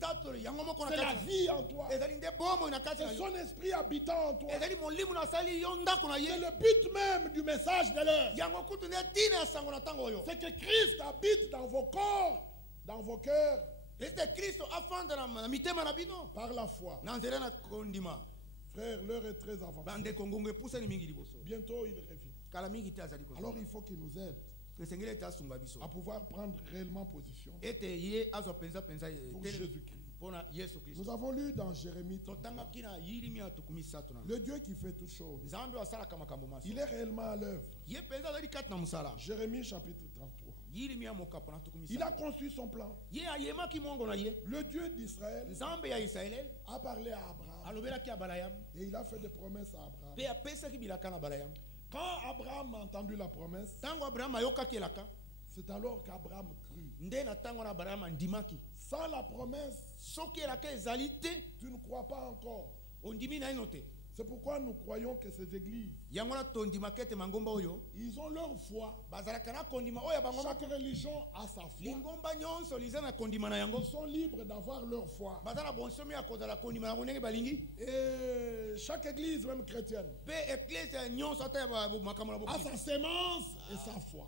C'est la vie en toi. C'est son esprit habitant en toi. C'est le but même du message de l'heure. C'est que Christ habite dans vos corps, dans vos cœurs, par la foi. Frère, l'heure est très avancée. Bientôt il revient. Alors il faut qu'il nous aide à pouvoir prendre réellement position pour Jésus-Christ. Nous avons lu dans Jérémie 33, le Dieu qui fait toutes choses, il est réellement à l'œuvre. Jérémie chapitre 33. Il a conçu son plan. Le Dieu d'Israël a parlé à Abraham et il a fait des promesses à Abraham. Quand Abraham a entendu la promesse, c'est alors qu'Abraham crut. Sans la promesse, tu ne crois pas encore. C'est pourquoi nous croyons que ces églises, ils ont leur foi. Chaque religion a sa foi. Ils sont libres d'avoir leur foi. Et chaque église, même chrétienne, a sa sémence et sa foi.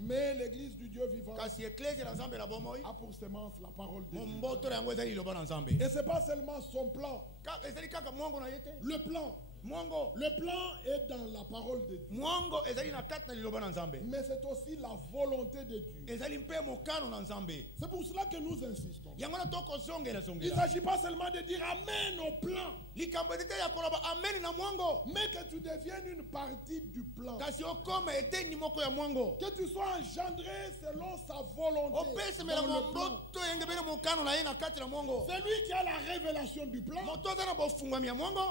Mais l'église du Dieu vivant a pour sémence la parole de Dieu. Et ce n'est pas seulement son plan. Le plan est dans la parole de Dieu. Mais c'est aussi la volonté de Dieu. C'est pour cela que nous insistons. Il ne s'agit pas seulement de dire Amen au plan, mais que tu deviennes une partie du plan. Que tu sois engendré selon sa volonté. C'est lui qui a la révélation du plan.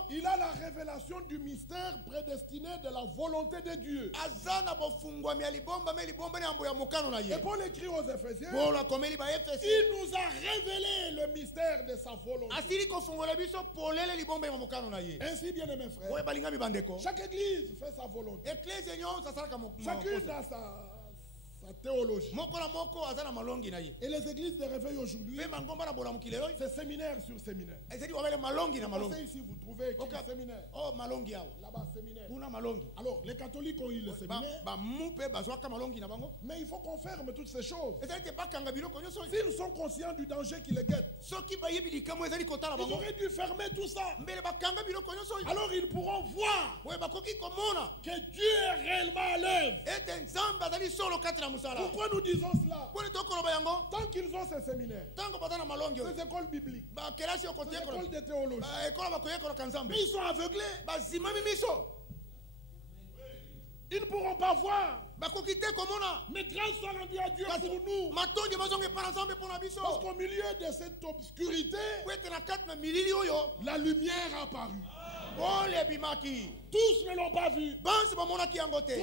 Il a la révélation du mystère prédestiné de la volonté de Dieu. Et Paul écrit aux Éphésiens, il nous a révélé le mystère de sa volonté. Ainsi, bien aimés frères, chaque église fait sa volonté. Chacune a sa théologie. Et les églises de réveil aujourd'hui, c'est séminaire sur séminaire. Pensez ici, vous trouvez quel séminaire? Là-bas, séminaire. Alors, les catholiques ont eu le séminaire. Mais il faut qu'on ferme toutes ces choses. S'ils sont conscients du danger qui les guette, ils auraient dû fermer tout ça. Alors ils pourront voir que Dieu est réellement à l'œuvre. Pourquoi nous disons cela? Tant qu'ils ont ces séminaires, ces écoles bibliques, ces écoles de théologie, mais ils sont aveuglés. Ils ne pourront pas voir. Mais grâce soit rendue à Dieu pour nous. Parce qu'au milieu de cette obscurité, la lumière a apparu. Tous ne l'ont pas vu. Toi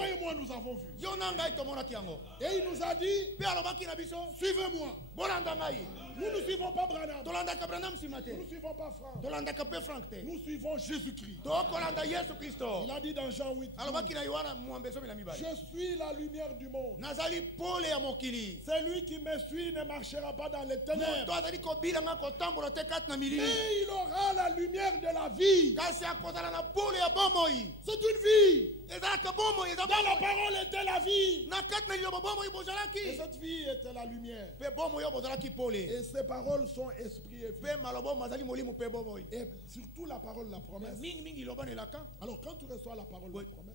et moi, nous avons vu. Et il nous a dit, suivez-moi. Nous ne suivons pas Branham. Nous ne suivons pas Franck. Nous suivons Jésus-Christ. Il a dit dans Jean 8, je suis la lumière du monde. Celui qui me suit ne marchera pas dans les ténèbres, mais il aura la lumière de la vie. C'est une vie. Dans la parole était la vie. Et cette vie était la lumière. Et ces paroles sont esprit et vie. Et surtout la parole de la promesse. Alors quand tu reçois la parole de la promesse,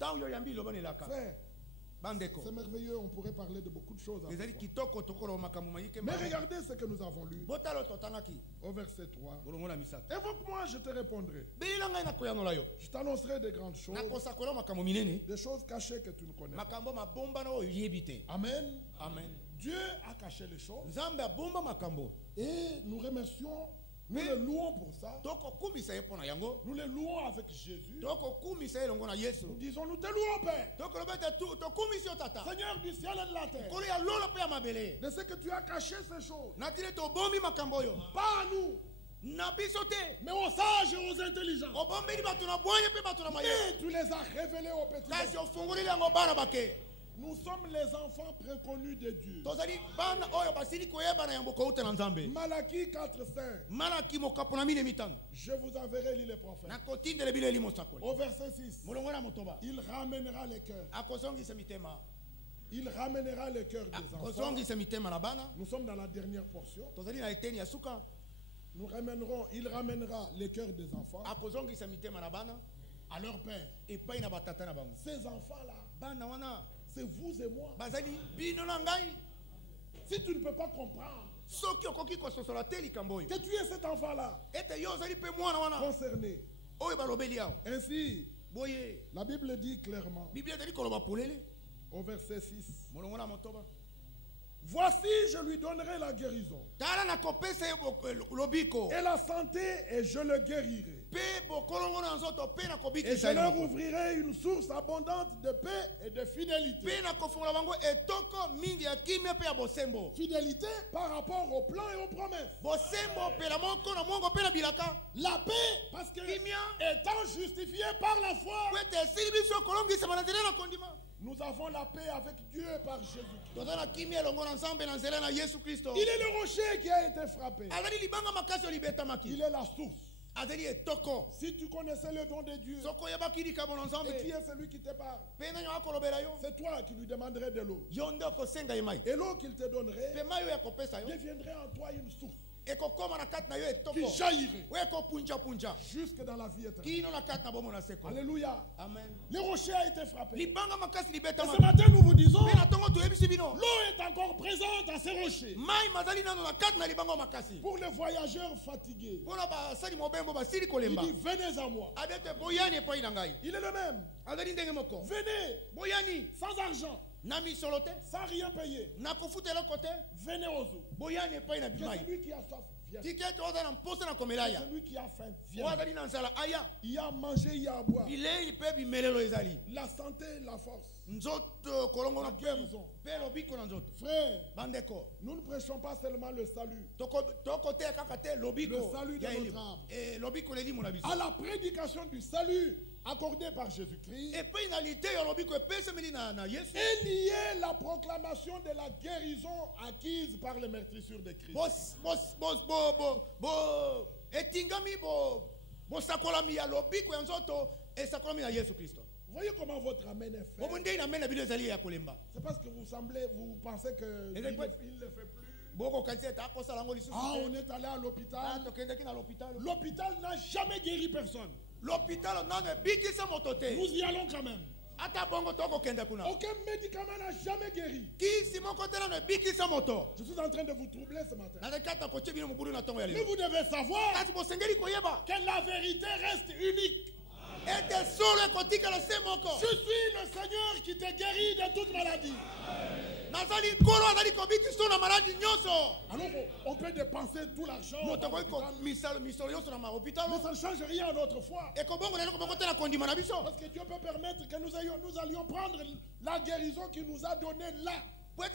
frère, c'est merveilleux, on pourrait parler de beaucoup de choses. Mais regardez ce que nous avons lu au verset 3. Évoque-moi, je te répondrai. Je t'annoncerai des grandes choses, des choses cachées que tu ne connais pas. Amen. Dieu a caché les choses. Et nous remercions. Nous le louons pour ça. Nous le louons avec Jésus. Nous disons, nous te louons, Père. Seigneur du ciel et de la terre. De ce que tu as caché ces choses. Pas à nous, mais aux sages et aux intelligents. Mais tu les as révélés aux petits. Nous sommes les enfants préconnus de Dieu. Malachie 4:5. Je vous enverrai, lit les prophètes. Au verset 6. Il ramènera les cœurs. Il ramènera les cœurs des enfants. Nous sommes dans la dernière portion. Il ramènera les cœurs des enfants à leur père. Ces enfants-là, c'est vous et moi. Si tu ne peux pas comprendre que tu es cet enfant-là concerné, ainsi, la Bible dit clairement au verset 6, voici, je lui donnerai la guérison et la santé, et je le guérirai. Et je leur ouvrirai une source abondante de paix et de fidélité. Fidélité par rapport aux plans et aux promesses. La paix, parce que étant justifié par la foi, nous avons la paix avec Dieu par Jésus-Christ. Il est le rocher qui a été frappé. Il est la source. Si tu connaissais le don de Dieu, et qui est celui qui te parle, c'est toi qui lui demanderais de l'eau. Et l'eau qu'il te donnerait deviendrait en toi une source qui jaillirait jusque dans la vie éternelle. Alléluia. Amen. Le rocher a été frappé. Et ce matin nous vous disons, l'eau est encore présente à ces rochers. Pour les voyageurs fatigués, il dit venez à moi. Il est le même. Venez sans argent, sans rien payer. Venez aux eaux. Que celui qui a soif vienne. Celui qui a faim vienne. Il y a à manger, il y a à boire. La santé, la force. La guérison. Frère, nous ne prêchons pas seulement le salut. Le salut de notre âme. À la prédication du salut accordé par Jésus-Christ, est liée la proclamation de la guérison acquise par les meurtrissures de Christ. Voyez comment votre amen est fait. C'est parce que vous pensez que il ne le fait plus. Ah, on est allé à l'hôpital. L'hôpital n'a jamais guéri personne. Nous y allons quand même. Aucun médicament n'a jamais guéri. Je suis en train de vous troubler ce matin. Mais vous devez savoir que la vérité reste unique. Je suis le Seigneur qui te guérit de toute maladie. Alors on peut dépenser tout l'argent, mais ça ne change rien à notre foi. Parce que Dieu peut permettre que nous allions prendre la guérison qu'il nous a donnée là. Nous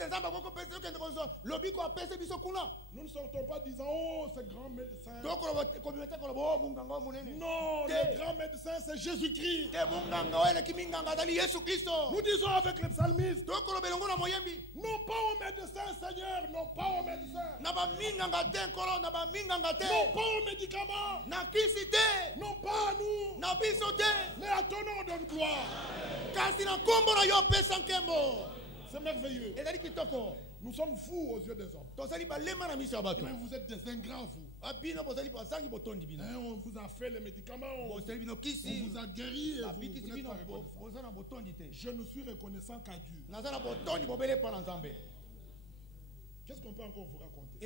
ne sortons pas disant oh ce grand médecin. Non, le grand médecin c'est Jésus-Christ. Nous disons avec les psalmistes, non pas au médecin Seigneur, non pas au médecin, non pas aux médicaments, non pas à nous, mais à ton nom donne gloire. C'est merveilleux. Nous sommes fous aux yeux des hommes. Mais vous êtes des ingrats, vous. On vous a fait les médicaments, on vous a guéri et vous n'êtes pas reconnaissant. Je ne suis reconnaissant qu'à Dieu. Qu'est-ce qu'on peut encore vous raconter?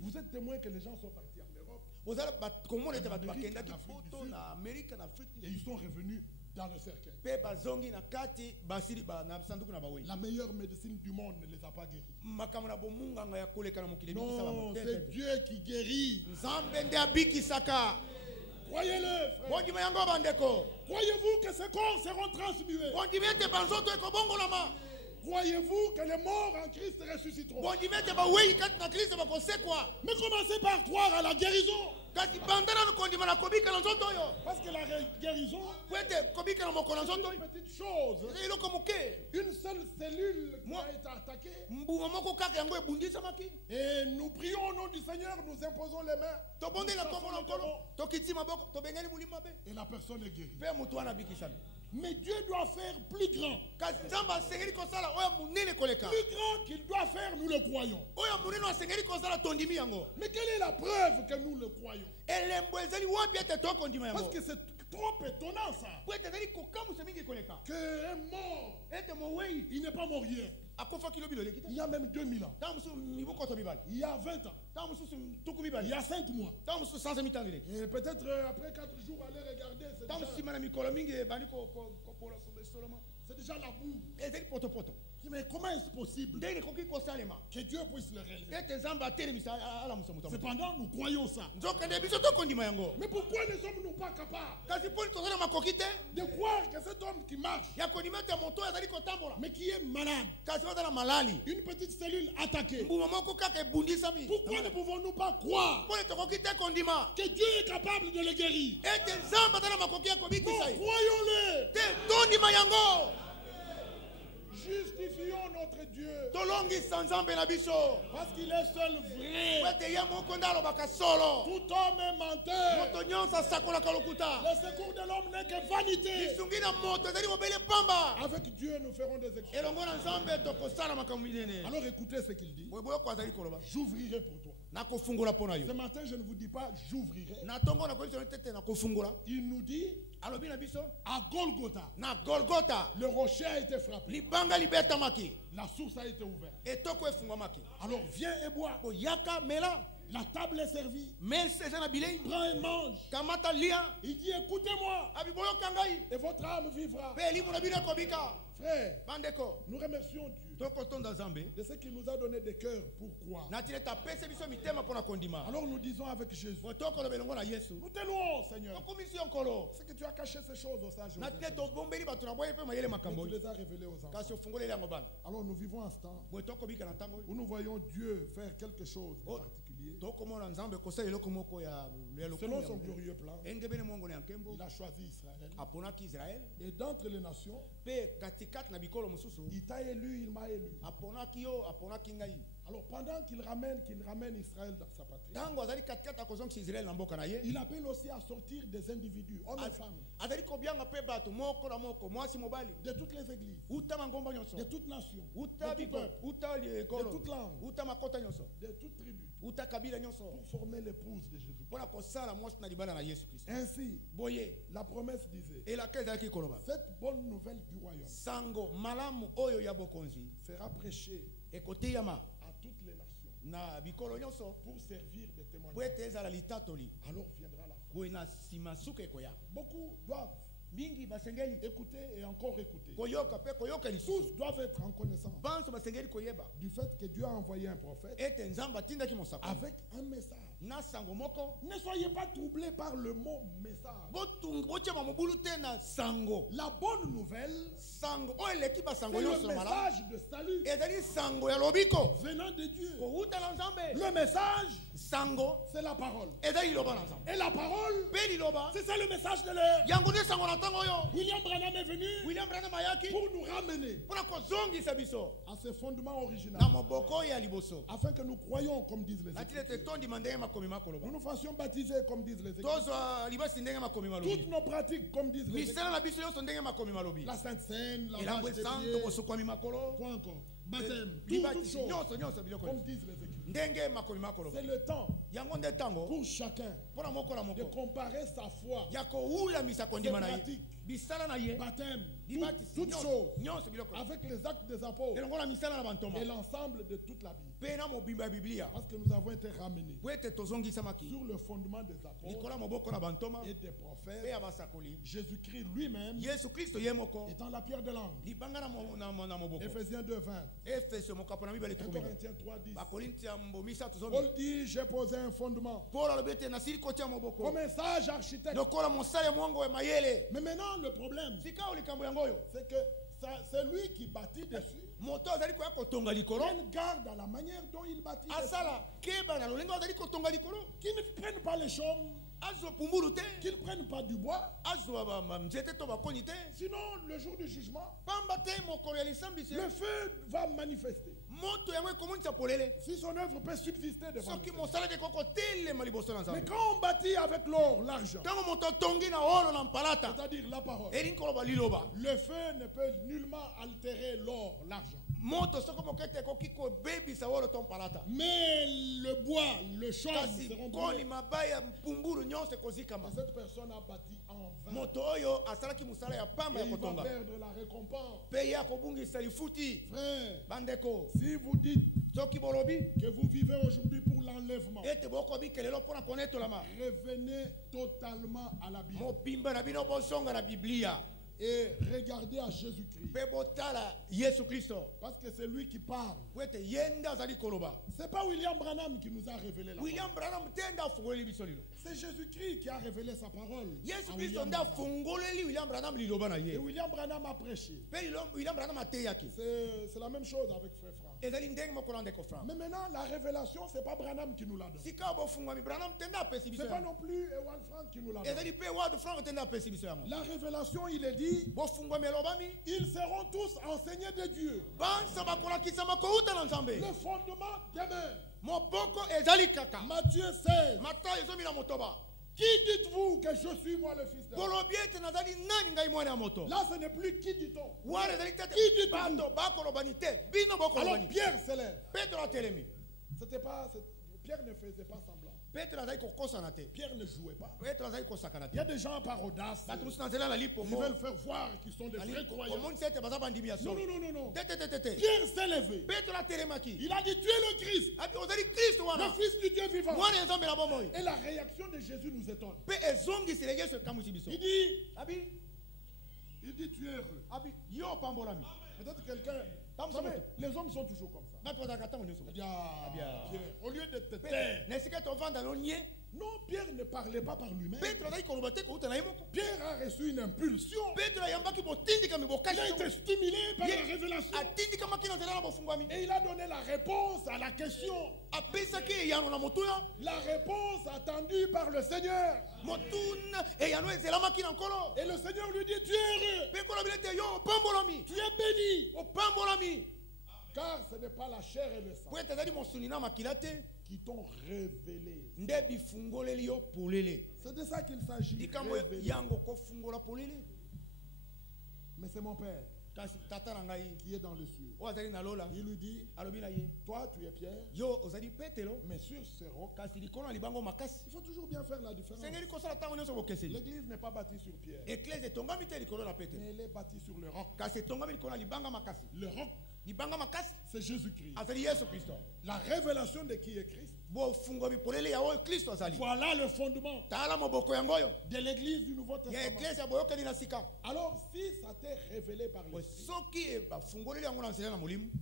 Vous êtes témoin que les gens sont partis en Europe, et ils sont revenus dans le cercueil. La meilleure médecine du monde ne les a pas guéris. Non, c'est Dieu qui guérit. Croyez-le, frère. Croyez-vous que ces corps seront transmués? croyez-vous que les morts en Christ ressusciteront? Mais commencez par croire à la guérison. Parce que la guérison, une petite chose, une seule cellule qui a été attaquée. Et nous prions au nom du Seigneur, nous imposons les mains. Et la personne est guérie. Mais Dieu doit faire plus grand. Plus grand qu'il doit faire, nous le croyons. Mais quelle est la preuve que nous le croyons? Parce que c'est trop étonnant ça. Qu'un mort, il n'est pas mort hier. Il y a même 2000 ans. Il y a 20 ans. Il y a 5 mois. Et peut-être après 4 jours, allez regarder. C'est déjà la boue. Mais comment est-ce possible que Dieu puisse le relever? Cependant, nous croyons ça. Mais pourquoi ne sommes-nous pas capables de croire que cet homme qui marche, mais qui est malade, une petite cellule attaquée, pourquoi ne pouvons-nous pas croire que Dieu est capable de le guérir? Croyons-le. Justifions notre Dieu. Parce qu'il est seul vrai. Tout homme est menteur. Le secours de l'homme n'est que vanité. Avec Dieu, nous ferons des exploits. Alors écoutez ce qu'il dit. J'ouvrirai pour toi. Ce matin, je ne vous dis pas j'ouvrirai. Il nous dit à Golgotha, le rocher a été frappé. La source a été ouverte. Alors viens et bois. La table est servie. Prends et mange. Il dit écoutez-moi et votre âme vivra. Frère, nous remercions Dieu de ce qu'il nous a donné des cœurs pour croire. Alors nous disons avec Jésus, nous te louons Seigneur, c'est que tu as caché ces choses aux sages, mais tu les as révélées aux enfants. Alors nous vivons un instant où nous voyons Dieu faire quelque chose de particulier. Selon son glorieux plan, il a choisi Israël. Et d'entre les nations, il t'a élu, il m'a élu. Alors pendant qu'il ramène Israël dans sa patrie, il appelle aussi à sortir des individus, hommes et femmes, de toutes les églises, de toutes nations, de tout peuple, de toute langue, de toute tribu, pour former l'épouse de Jésus. Ainsi, la promesse disait, cette bonne nouvelle du royaume sera prêchée à toutes les nations pour servir de témoignage. Alors viendra la fin. Beaucoup doivent écouter et encore écouter. Tous doivent être en connaissance du fait que Dieu a envoyé un prophète avec un message. Ne soyez pas troublés par le mot message. La bonne nouvelle, c'est le message de salut venant de Dieu. Le message, c'est la parole. Et la parole, c'est ça le message de l'heure. William Branham est venu pour nous ramener à ce fondement original, afin que nous croyions comme disent les Écritures. Nous nous fassions baptiser comme disent les Écritures. Toutes nos pratiques comme disent les Écritures. La Sainte Seine, la vache de Dieu. Quoi encore? Baptême, toutes choses comme disent les Écritures. C'est le temps pour chacun de comparer sa foi, ses pratiques, baptême, toutes choses avec les actes des apôtres et l'ensemble de toute la Bible. Parce que nous avons été ramenés sur le fondement des apôtres et des prophètes. Jésus-Christ lui-même étant la pierre de l'angle. Ephésiens 2:20. 1 Corinthiens 3:10. Paul dit j'ai posé un fondement comme un sage architecte. Mais maintenant le problème, c'est que c'est lui qui bâtit dessus. Prenne garde à la manière dont il bâtit. Qu'ils ne prennent pas les chaumes. Qu'ils ne prennent pas du bois. Sinon, le jour du jugement, le feu va manifester. Si son œuvre peut subsister devant le Seigneur. Mais quand on bâtit avec l'or, l'argent, c'est-à-dire la parole, le feu ne peut nullement altérer l'or, l'argent. Mais le bois, le chaume seront brûlés. Cette personne a bâti en vain. Et il va perdre la récompense. Frère, si vous dites que vous vivez aujourd'hui pour l'enlèvement, revenez totalement à la Bible. Et regardez à Jésus-Christ. Parce que c'est lui qui parle. C'est pas William Branham qui nous a révélé la parole. C'est Jésus-Christ qui a révélé sa parole. Et William Branham a prêché. C'est la même chose avec Frère Franck. Mais maintenant, la révélation, c'est pas Branham qui nous la donne. C'est pas non plus Ewald Frank qui nous la donne. La révélation, il est dit, ils seront tous enseignés de Dieu. Le fondement demeure. Matthieu 16. Qui dites-vous que je suis, moi, le Fils de Dieu? Là, ce n'est plus qui dit-on. Qui dites-vous? Alors Pierre s'élève. C'était pas... Pierre ne faisait pas semblant. Pierre ne jouait pas. Il y a des gens par audace. Ils veulent faire voir qu'ils sont des vrais croyants. Non. Pierre s'est levé. Il a dit, tu es le Christ. Le Fils du Dieu vivant. Et la réaction de Jésus nous étonne. Il dit, tu es heureux. Peut-être quelqu'un... Vous savez, les hommes sont toujours comme ça. Pierre, au lieu de te taire. Non, Pierre ne parlait pas par lui-même. Pierre a reçu une impulsion. Il a été stimulé par la révélation. Et il a donné la réponse à la question. La réponse attendue par le Seigneur. Et le Seigneur lui dit, tu es heureux. Tu es béni. Car ce n'est pas la chair et le sang qui t'ont révélé. C'est de ça qu'il s'agit. Mais c'est mon Père qui est dans le ciel. Il lui dit, toi tu es Pierre, mais sur ce roc, il faut toujours bien faire la différence. L'église n'est pas bâtie sur Pierre, mais elle est bâtie sur le roc. Le roc, c'est Jésus-Christ. La révélation de qui est Christ. Voilà le fondement de l'église du Nouveau Testament. Alors si ça t'est révélé par l'Esprit,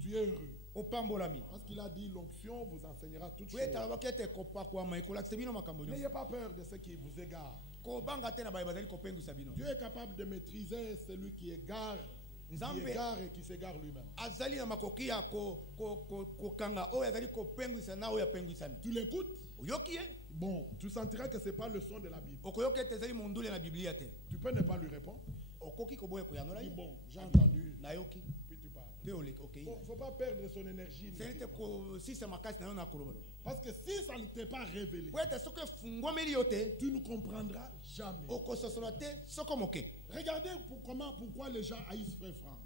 tu es heureux. Parce qu'il a dit, l'onction vous enseignera toutes choses. N'ayez pas peur de ce qui vous égare. Dieu est capable de maîtriser celui qui égare. Et qui s'égare lui-même. Tu l'écoutes? Bon, tu sentiras que ce n'est pas le son de la Bible. Tu peux ne pas lui répondre. Dis, bon, j'ai entendu. Puis tu parles. Il ne faut pas perdre son énergie. Parce que si ça ne t'est pas révélé, tu ne comprendras jamais. Regardez pourquoi les gens haïssent Frère Franck.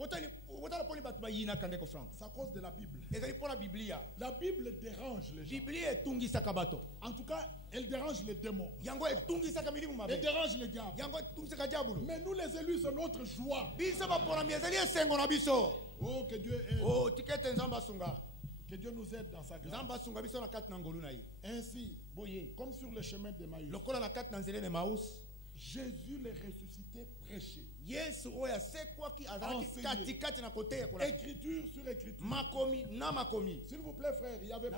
C'est à cause de la Bible. La Bible dérange les gens. En tout cas, elle dérange les démons. Elle dérange les diables. Mais nous les élus, c'est notre joie. Oh, que Dieu aide. Que Dieu nous aide dans sa grâce. Ainsi, comme sur le chemin d'Emmaüs, Jésus les ressuscités prêchait. Écriture sur écriture. S'il vous plaît, frère, il n'avait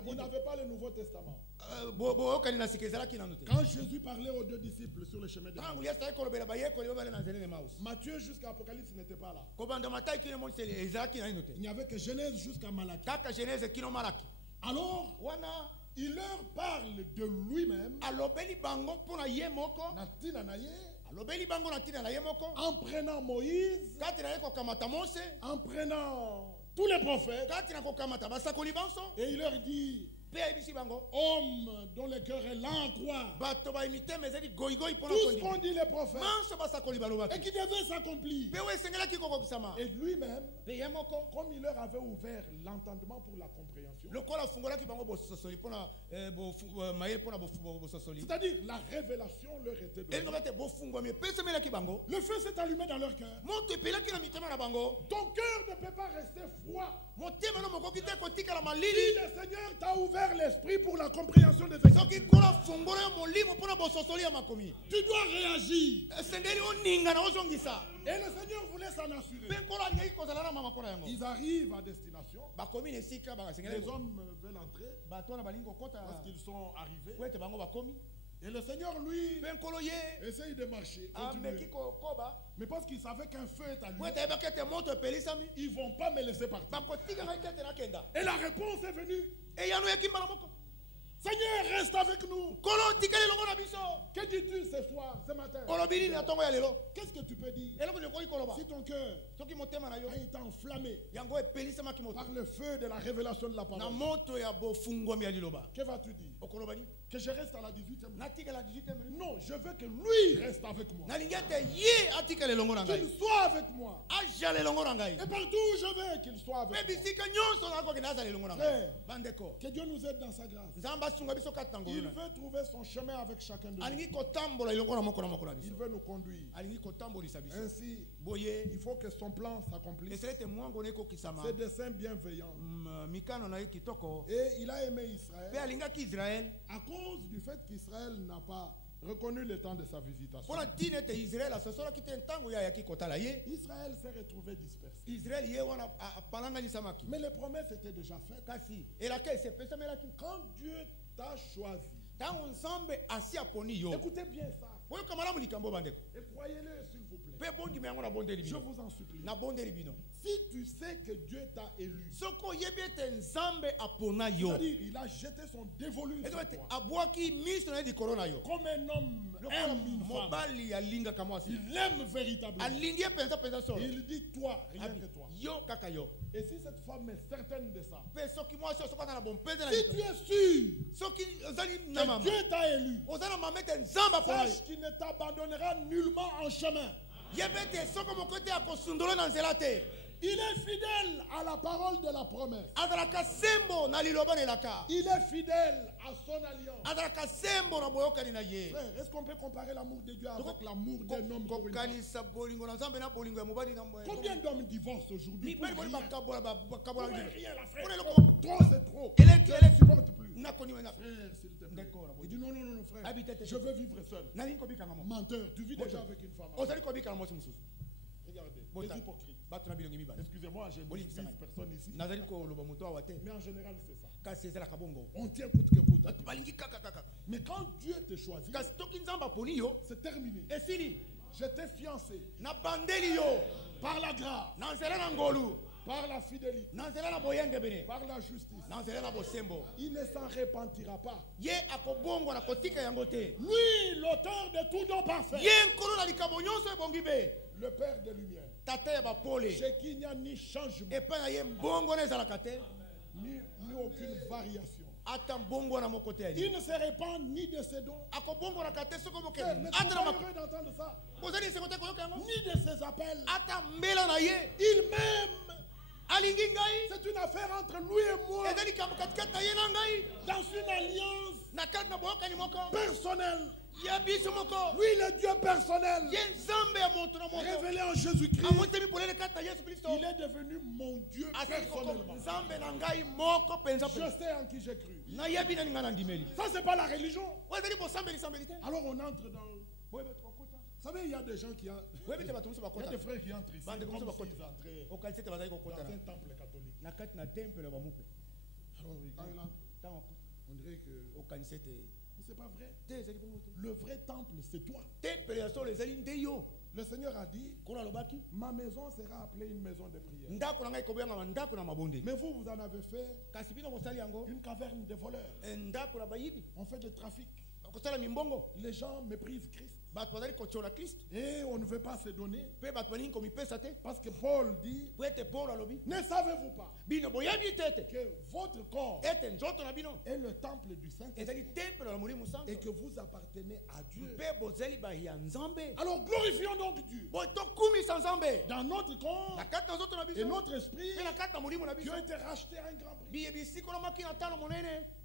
pas le Nouveau Testament. Quand Jésus parlait aux deux disciples sur le chemin de Emmaüs, Matthieu jusqu'à Apocalypse n'était pas là. Il n'y avait que Genèse jusqu'à Malachie. Alors, il leur parle de lui-même en prenant Moïse, en prenant tous les prophètes, et il leur dit: homme dont le cœur est lent à croire, tout ce qu'ont dit les prophètes et qui devait s'accomplir. Et lui-même, comme il leur avait ouvert l'entendement pour la compréhension, c'est-à-dire la révélation leur était donnée, le feu s'est allumé dans leur cœur. Ton cœur ne peut pas rester froid si le Seigneur t'a ouvert l'esprit pour la compréhension des Écritures. Tu dois réagir. Et le Seigneur voulait s'en assurer. Ils arrivent à destination. Les hommes veulent entrer parce qu'ils sont arrivés. Et le Seigneur, lui, essaye de marcher, continuer. Mais parce qu'il savait qu'un feu est allumé, ils ne vont pas me laisser partir. Et la réponse est venue: Seigneur, reste avec nous. Que dis-tu ce soir, ce matin? Qu'est-ce que tu peux dire? Si ton cœur a été enflammé par le feu de la révélation de la parole, que vas-tu dire? Que je reste à la 18e minute? Non, je veux que lui reste avec moi. Qu'il soit avec moi. Et partout où je vais, qu'il soit avec moi. Frère, que Dieu nous aide dans sa grâce. Il veut trouver son chemin avec chacun de nous. Il veut nous conduire. Ainsi, il faut que son plan s'accomplisse. Ses desseins bienveillants. Et il a aimé Israël à cause du fait qu'Israël n'a pas reconnu le temps de sa visitation. Israël s'est retrouvé dispersé. Mais les promesses étaient déjà faites. Quand Dieu t'a choisi, écoutez bien ça. Et croyez-le, s'il vous plaît. Je vous en supplie. Si tu sais que Dieu t'a élu, c'est-à-dire il a jeté son dévolu sur toi, comme un homme aime une femme, il aime véritablement. Il dit toi, rien que toi. Et si cette femme est certaine de ça, si tu es sûr que Dieu t'a élu, sache qu'il ne t'abandonnera nullement en chemin. Il est fidèle à la parole de la promesse. Il est fidèle à son alliance. Frère, est-ce qu'on peut comparer l'amour de Dieu avec l'amour d'un homme pour une femme? Combien d'hommes divorcent aujourd'hui pour rien? Pour rien, la frère. Trop, c'est trop. Je ne supporte plus. Frère, s'il te plaît. Il dit non, frère. Je veux vivre seul. Menteur, tu vis déjà avec une femme. Regardez, les hypocrites. Excusez-moi, je ne vise personne ici. Mais en général, c'est ça. On tient coûte que coûte. Mais quand Dieu te choisit, c'est terminé. J'étais fiancé par la grâce, par la fidélité, par la justice. Il ne s'en repentira pas. Lui, l'auteur de tout don parfait, le Père de lumière, chez qui il n'y a ni changement, ni aucune variation. Il ne se répand ni de ses dons. N'êtes-vous pas heureux d'entendre ça? Ni de ses appels. Il m'aime. C'est une affaire entre lui et moi. Dans une alliance personnelle. Oui, le Dieu personnel révélé en Jésus-Christ. Il est devenu mon Dieu personnellement. Je sais en qui j'ai cru. Ça, c'est pas la religion. Alors on entre dans savez, il y a des gens qui entrent. Il y a des frères qui entrent ici. Comme s'ils entraient dans un temple catholique. Alors, quand il entre, on dirait que. Mais c'est pas vrai. Le vrai temple, c'est toi. Le Seigneur a dit, ma maison sera appelée une maison de prière. Mais vous, vous en avez fait une caverne de voleurs. On fait du trafic. Les gens méprisent Christ. Et on ne veut pas se donner. Parce que Paul dit, ne savez-vous pas que votre corps est le temple du Saint-Esprit et que vous appartenez à Dieu. Alors glorifions donc Dieu dans notre corps et notre esprit qui ont été rachetés à un grand prix.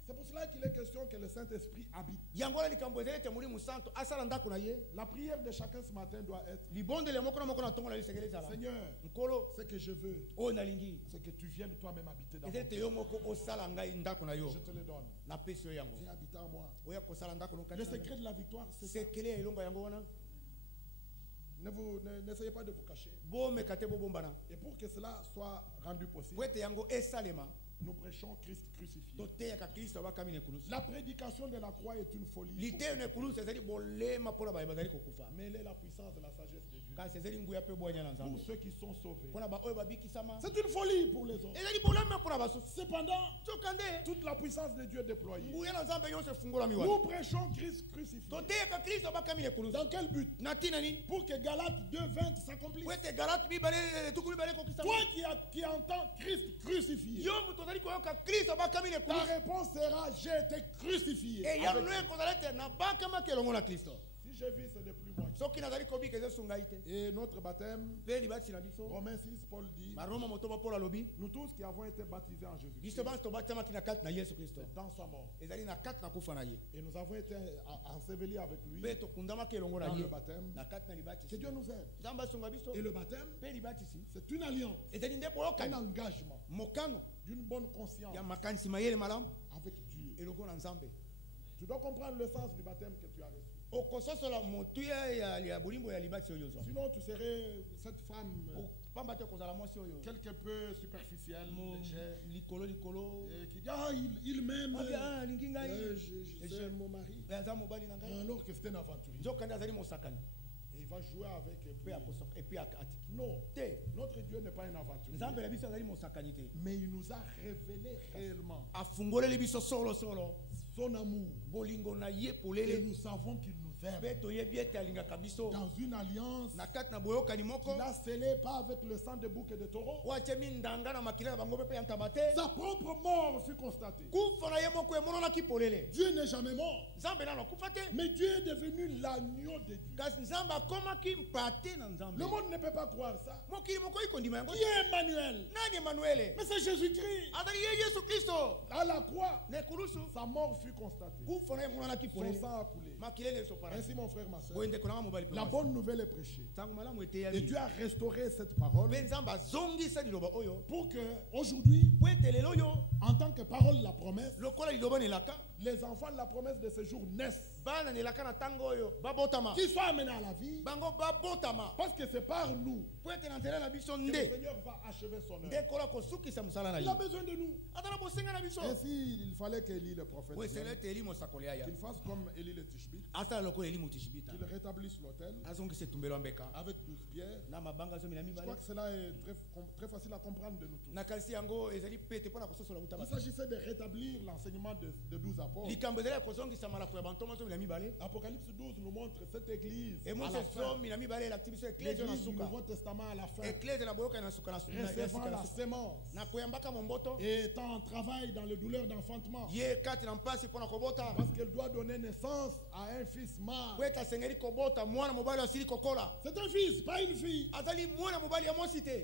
C'est pour cela qu'il est question que le Saint-Esprit habite. La prière de chacun ce matin doit être, Seigneur, ce que je veux, c'est que tu viennes toi-même habiter dans mon cœur. Je te le donne. Viens habiter en moi. Le secret de la victoire, c'est ça. N'essayez pas de vous cacher. Et pour que cela soit rendu possible, nous prêchons Christ crucifié. La prédication de la croix est une folie. Mais elle est la puissance de la sagesse de Dieu. Pour ceux qui sont sauvés, c'est une folie pour les autres. Cependant, toute la puissance de Dieu est déployée. Nous prêchons Christ crucifié. Dans quel but? Pour que Galates 2:20 s'accomplisse. Toi qui entends Christ crucifié, ta réponse sera: j'ai été crucifié. Si je vis, ce n'est plus moi. Et notre baptême, Romains 6, Paul dit, nous tous qui avons été baptisés en Jésus-Christ, dans sa mort, et nous avons été ensevelis avec lui dans le baptême. Que Dieu nous aide. Et le baptême, c'est une alliance, un engagement d'une bonne conscience avec Dieu. Tu dois comprendre le sens du baptême que tu as reçu. Sinon tu serais cette femme quelque peu superficielle, légère, et qui dit: ah, il m'aime, j'aime mon mari, alors que c'est un aventurier. Et il va jouer avec et puis non, notre Dieu n'est pas un aventurier, mais il nous a révélé réellement son amour, et nous savons qu'il nous aime dans une alliance qu'il a scellée pas avec le sang de bouc et de taureau. Sa propre mort fut constatée. Dieu n'est jamais mort, mais Dieu est devenu l'agneau de Dieu. Le monde ne peut pas croire ça. Qui est Emmanuel? Mais c'est Jésus-Christ. À la croix, sa mort fut constatée. Son sang a coulé. Ainsi, mon frère, ma soeur, la bonne nouvelle est prêchée. Et Dieu a restauré cette parole pour que aujourd'hui, en tant que parole de la promesse, les enfants de la promesse de ce jour naissent, qu'ils soient amenés à la vie, parce que c'est par nous que le Seigneur va achever son œuvre. Il a besoin de nous. Ainsi, il fallait qu'Élie le prophète qu'il fasse comme Élie le Tishbite, qu'il rétablisse l'autel avec 12 pierres. Je crois que cela est très facile à comprendre de nous tous. Il s'agissait de rétablir l'enseignement de 12 apôtres. Apocalypse 12 nous montre cette église à la fin. L'église du Nouveau Testament à la fin, recevant la sémence et étant en travail dans le douleur d'enfantement, parce qu'elle doit donner naissance à un fils mâle. C'est un fils, pas une fille.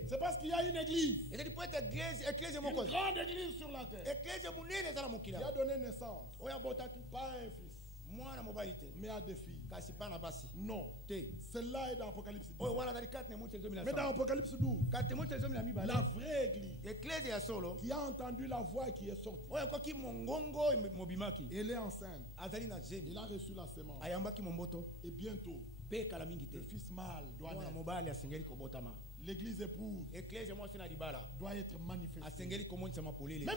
C'est parce qu'il y a une église, une grande église sur la terre, qui a donné naissance, pas un fils. mais à des filles. Non. Celle-là est dans Apocalypse 10. Mais dans Apocalypse 12, la vraie église qui a entendu la voix et qui est sortie, elle est enceinte. Il a reçu la semence. Et bientôt, le fils mâle doit naître. L'église épouse doit être manifestée. Même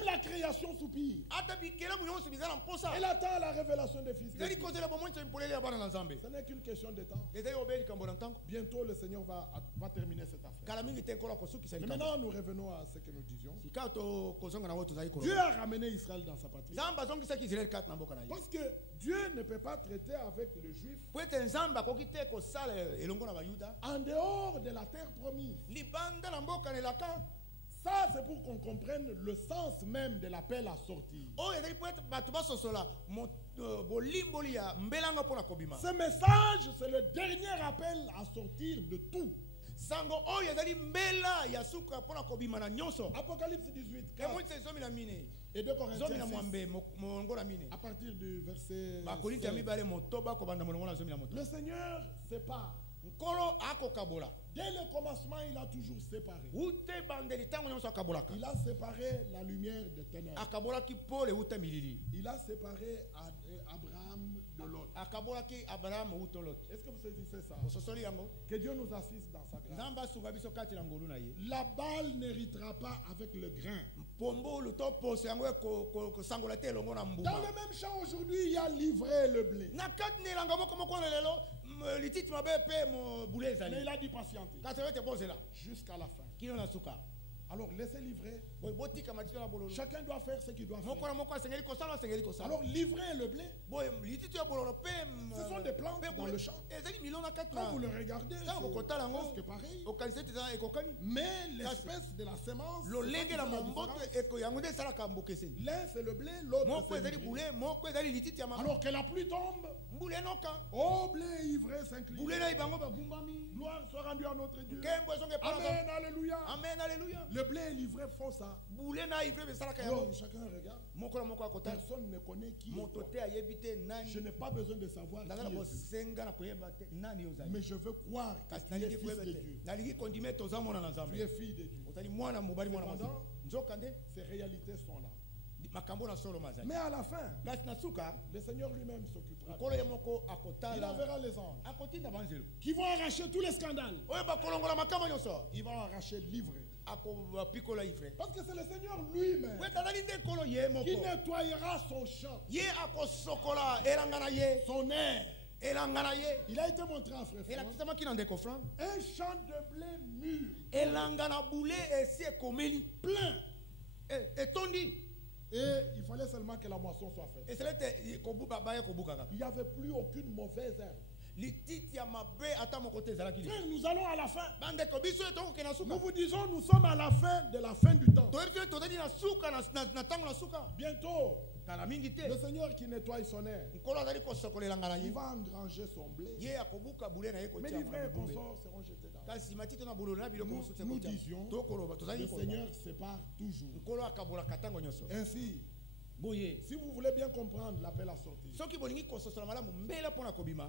la création soupire. Elle attend la révélation des fils de Dieu. Ce n'est qu'une question de temps. Bientôt le Seigneur va terminer cette affaire. Mais maintenant nous revenons à ce que nous disions. Dieu a ramené Israël dans sa patrie. Parce que Dieu ne peut pas traiter avec les Juifs en dehors de la terre promise. Ça, c'est pour qu'on comprenne le sens même de l'appel à sortir. Ce message, c'est le dernier appel à sortir de tout. Apocalypse 18, 4. Et 2 Corinthiens 6, à partir du verset 16. Le Seigneur sépare. Dès le commencement, il a toujours séparé. Il a séparé la lumière des ténèbres. Il a séparé Abraham de Lot. Est-ce que vous saisissez ça? Que Dieu nous assiste dans sa grâce. La balle n'héritera pas avec le grain. Dans le même champ aujourd'hui, il y a livré le blé. Mais il a dit patienter jusqu'à la fin. Alors laissez livrer. Chacun doit faire ce qu'il doit faire. Alors livrer le blé, ce sont des plantes dans le champ. Quand vous le regardez, c'est presque pareil. Mais l'espèce de la semence, l'un c'est le blé, l'autre c'est le blé. Alors que la pluie tombe, oh blé ivré s'incline. Gloire soit rendue à notre Dieu. Amen, alléluia. Amen, alléluia. Le blé est livré faux ça. Alors chacun regarde. Personne ne connaît qui est toi. Je n'ai pas besoin de savoir qui est. Mais je veux croire que tu es fils de Dieu. Tu es fille de Dieu. Cependant, ces réalités sont là. Mais à la fin, le Seigneur lui-même s'occupera. Il enverra les anges qui vont arracher tous les scandales. Ils vont arracher l'ivraie. Parce que c'est le Seigneur lui-même qui nettoyera son champ, son air. Il a été montré à frère Franck, un champ de blé mûr, plein. Et il fallait seulement que la moisson soit faite. Il n'y avait plus aucune mauvaise herbe. Frère, nous allons à la fin. Nous vous disons, nous sommes à la fin de la fin du temps. Bientôt, le Seigneur qui nettoie son air, il va engranger son blé. Mais les vrais consorts seront jetés dans. Nous disions, le Seigneur sépare toujours. Ainsi, si vous voulez bien comprendre l'appel à sortir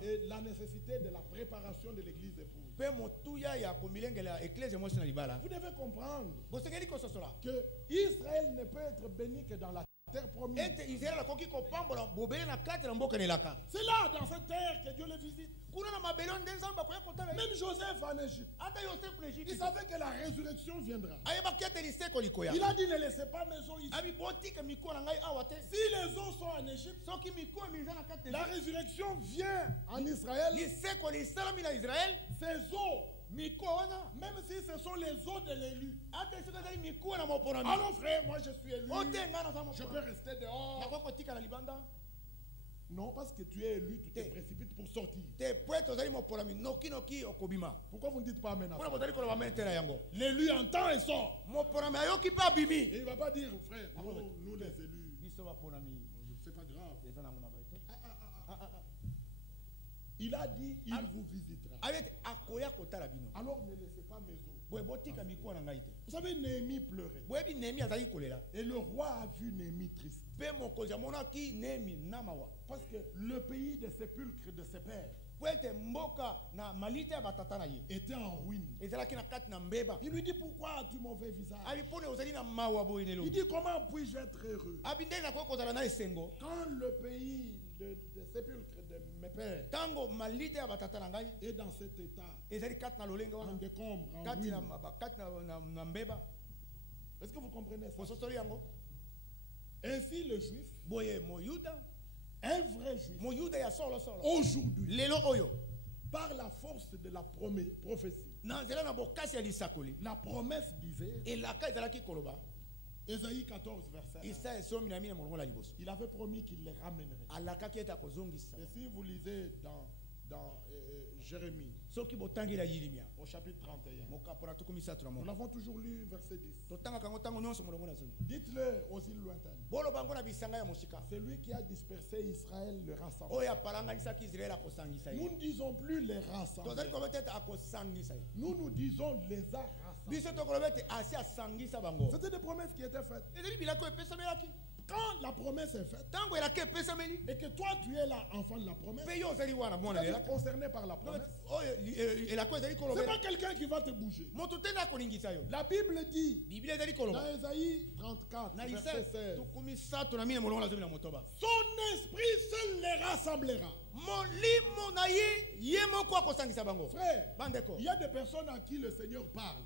et la nécessité de la préparation de l'église épouse, vous devez comprendre que Israël ne peut être béni que dans la terre promise. C'est là, dans cette terre, que Dieu les visite. Même Joseph en Égypte, il savait que la résurrection viendra. Il a dit, ne laissez pas mes os ici. Si les os sont en Égypte, la résurrection vient en Israël. Ces os, même si ce sont les os de l'élu. Alors frère, moi je suis élu. Je peux rester dehors. Non, parce que tu es élu, tu te précipites pour sortir. Pourquoi vous ne dites pas amen à ça? L'élu entend et sort. Et il ne va pas dire, frère, nous les élus, c'est pas grave. Il a dit, il vous visitera. Alors ne laissez pas mes os. Vous savez, Néhémie pleurait. Et le roi a vu Néhémie triste. Parce que le pays des sépulcres de ses pères était en ruine. Il lui dit, pourquoi tu m'en fais visage? Il dit, comment puis-je être heureux quand le pays des sépulcres de mes pères est dans cet état, en décombre, en ruine? Est-ce que vous comprenez ça? Ainsi le juif, un vrai juif, aujourd'hui, par la force de la prophétie, la promesse disait, Ésaïe 14, verset 1, il avait promis qu'il les ramènerait. Et si vous lisez dans Jérémie, au chapitre 31, nous l'avons toujours lu, verset 10. Dites-le aux îles lointaines. C'est lui qui a dispersé Israël, le rassembler. Nous ne disons plus les rassembler. Nous nous disons les a rassemblés. C'était des promesses qui étaient faites. Quand la promesse est faite, et que toi tu es là, enfant de la promesse, tu es concerné par la promesse, c'est pas quelqu'un qui va te bouger. La Bible dit, dans Ésaïe 34, verset 16, son esprit seul les rassemblera. Frère, il y a des personnes à qui le Seigneur parle.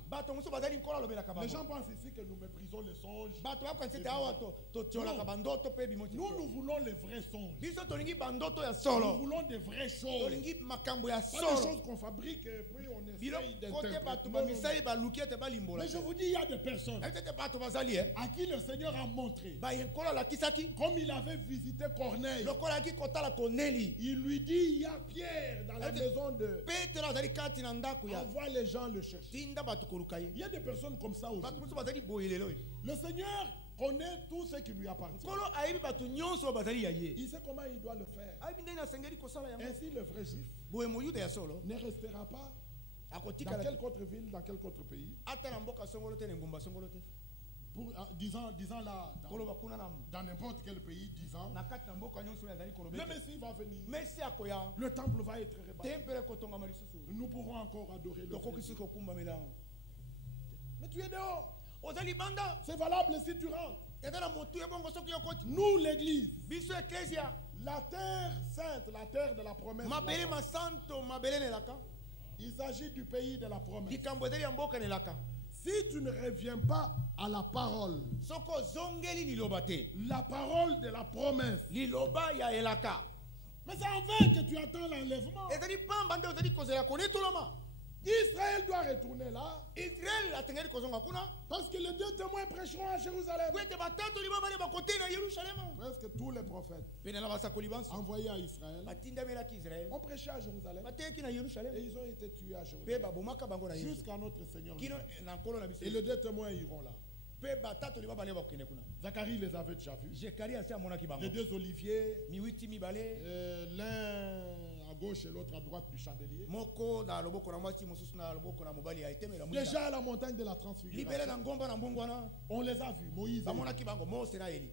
Les gens pensent ici que nous méprisons les songes. Nous, nous voulons les vrais songes. Nous voulons des vraies choses. Pas des choses qu'on fabrique et puis on essaye d'interpréter. Mais je vous dis, il y a des personnes à qui le Seigneur a montré, comme il avait visité Corneille, il lui dit, il y a Pierre dans la maison de... Envoie les gens le chercher. Il y a des personnes comme ça aujourd'hui. Le Seigneur connaît tout ce qui lui appartient. Il sait comment il doit le faire. Ainsi, le vrai juif ne restera pas dans quelque autre ville, dans quelque autre pays, pour, disant là, dans n'importe quel pays, disant, le Messie va venir, le temple va être rebâti, nous pourrons encore adorer le Seigneur. Mais tu es dehors. C'est valable si tu rentres. Nous, l'église, la terre sainte, la terre de la promesse, il s'agit du pays de la promesse. Si tu ne reviens pas à la parole de la promesse, mais c'est en vain que tu attends l'enlèvement. Israël doit retourner là. Parce que les deux témoins prêcheront à Jérusalem. Presque tous les prophètes envoyés à Israël ont prêché à Jérusalem. Et ils ont été tués à Jérusalem. Jusqu'à notre Seigneur. Et les deux témoins iront là. Zacharie les avait déjà vus. Les deux oliviers, l'un à gauche et l'autre à droite du chandelier. Déjà à la montagne de la transfiguration, on les a vus, Moïse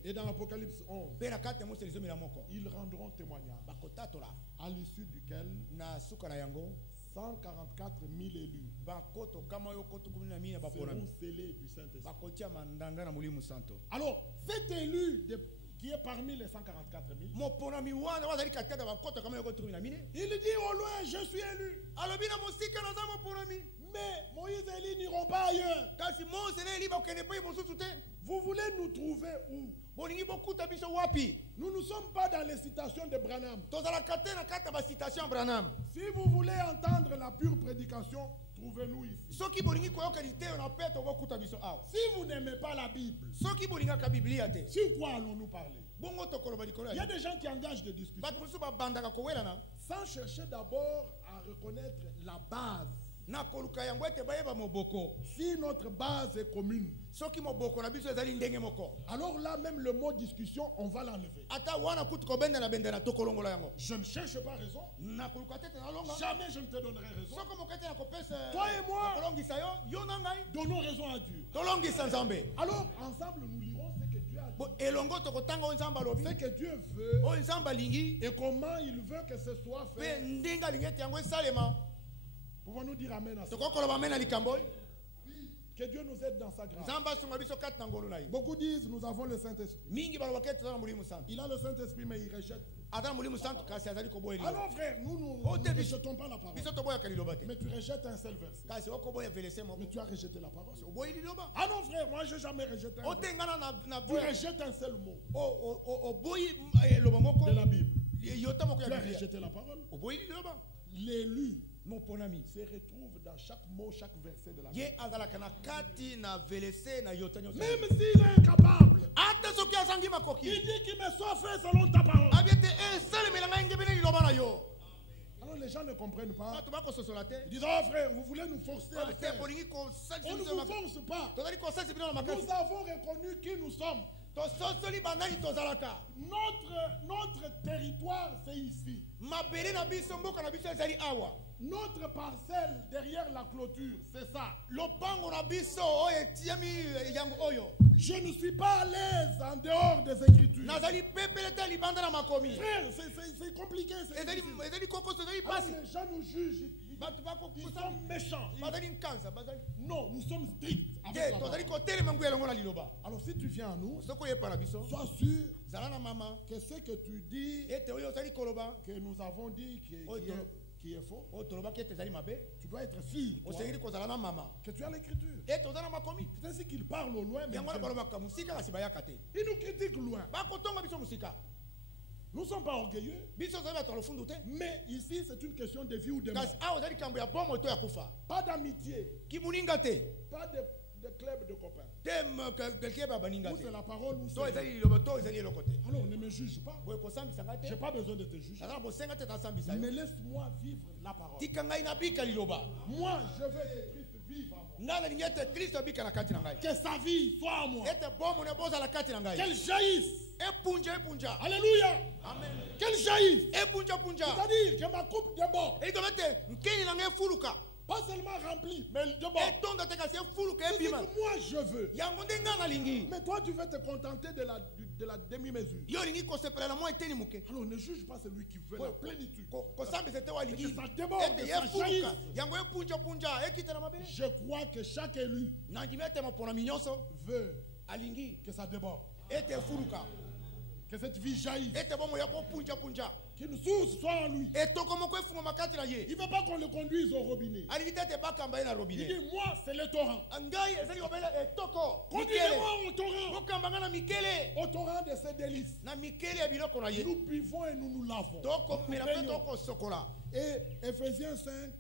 et dans l'Apocalypse 11, ils rendront témoignage à l'issue duquel 144 000 élus seront scellés du Saint-Esprit. Alors, cet élu qui est parmi les 144 000, il dit au loin, je suis élu. Mais Moïse et Élie n'iront pas ailleurs. Vous voulez nous trouver où? Nous ne sommes pas dans les citations de Branham. Si vous voulez entendre la pure prédication, trouvez-nous ici. Si vous n'aimez pas la Bible, sur quoi allons-nous parler? Il y a des gens qui engagent des discussions sans chercher d'abord à reconnaître la base Si notre base est commune, alors là même le mot discussion, on va l'enlever. Je ne cherche pas raison. Jamais je ne te donnerai raison. Toi et moi, donnons raison à Dieu. Alors ensemble nous lirons ce que Dieu a dit. Ce que Dieu veut et comment il veut que ce soit fait. Pouvons-nous dire amen à ça? Que Dieu nous aide dans sa grâce. Beaucoup disent nous avons le Saint-Esprit. Il a le Saint-Esprit mais il rejette. Alors frère, nous ne rejetons pas la parole. Mais tu rejettes un seul verset. Mais tu as rejeté la parole. Ah non frère, moi je n'ai jamais rejeté un verset. Tu rejettes un seul mot de la Bible. Tu as rejeté la parole. L'élu se retrouve dans chaque mot, chaque verset de la Bible. Même s'il est incapable, il dit qu'il me soit fait selon ta parole. Alors les gens ne comprennent pas. Ils disent, oh frère, vous voulez nous forcer à le faire. On ne vous force pas. Nous avons reconnu qui nous sommes. Notre territoire, c'est ici. Notre parcelle derrière la clôture, c'est ça. Je ne suis pas à l'aise en dehors des Écritures. Frère, c'est compliqué. Alors les gens nous jugent. Ils sont méchants. Non, nous sommes stricts. Alors si tu viens à nous, sois sûr que ce que tu dis, que nous avons dit qui est faux, tu dois être sûr que tu as l'écriture. C'est ainsi qu'il parle au loin, mais il nous critique loin. Nous ne sommes pas orgueilleux. Mais ici, c'est une question de vie ou de mort. Pas d'amitié. Pas de club de copains. Où c'est la parole, où c'est... Alors ne me juge pas. Je n'ai pas besoin de te juger. Mais laisse-moi vivre la parole. Moi, je veux que Christ vive en moi. Que sa vie soit en moi. Qu'elle jaillisse. Alléluia. Amen. Qu'elle jaillisse. C'est-à-dire que ma coupe déborde. Pas seulement rempli, mais elle déborde. C'est ce que moi je veux. Mais toi tu veux te contenter de la demi-mesure. Alors ne juge pas celui qui veut la plénitude. Que ça déborde, que ça jaillisse. Je crois que chaque élu veut que ça déborde. Que cette vie jaillisse. Qu'une source soit en lui. Il ne veut pas qu'on le conduise au robinet. Il dit, moi, c'est le torrent. Conduisez-moi au torrent. Au torrent de ses délices. Nous buvons et nous lavons. Et Ephésiens 5,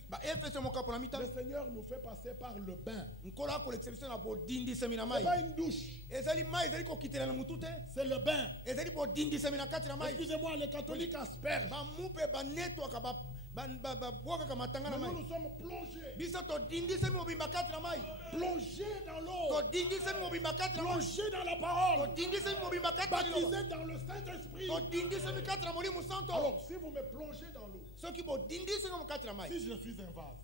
le Seigneur nous fait passer par le bain. Ce n'est pas une douche. C'est le bain. Excusez-moi, les catholiques aspergent. Mais nous sommes plongés. Plongés dans l'eau. Plongés dans la parole. Baptisés dans le Saint-Esprit. Alors, si vous me plongez dans l'eau, si je suis un vase,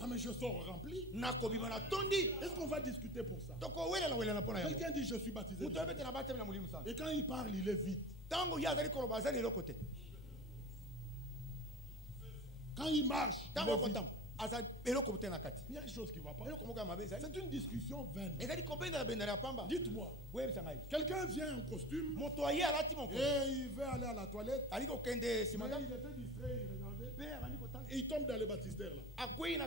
ah mais je sors rempli. Est-ce qu'on va discuter pour ça? Quelqu'un dit je suis baptisé. Et quand il parle, il est vide. Quand il marche, il est vide. Il y a quelque chose qui ne va pas. C'est une discussion vaine. Dites-moi, quelqu'un vient en costume et il veut aller à la toilette. Mais il était distrait, il regardait. Et il tombe dans le baptistère là. Il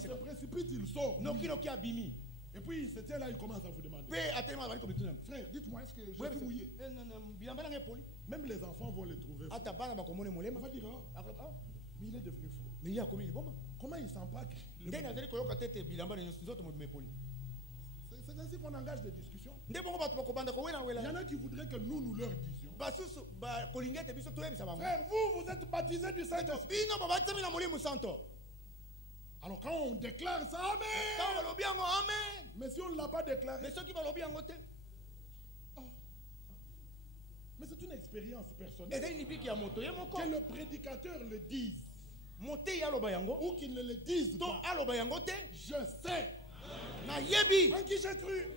se précipite, il sort. Et puis il se tient là, il commence à vous demander. Frère, dites-moi, est-ce que je suis mouillé? Même les enfants vont le trouver. On va dire, mais il est devenu fou. Comment il sent pas que... C'est ainsi qu'on engage des discussions. Il y en a qui voudraient que nous leur disions. Frère, vous êtes baptisés du Saint-Esprit. Alors quand on déclare ça, amen. Mais si on ne l'a pas déclaré. Mais c'est une expérience personnelle. Que le prédicateur le dise. Ou qu'il ne le dise pas. Je sais. En qui j'ai cru.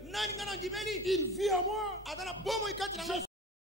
Il vit à moi. Je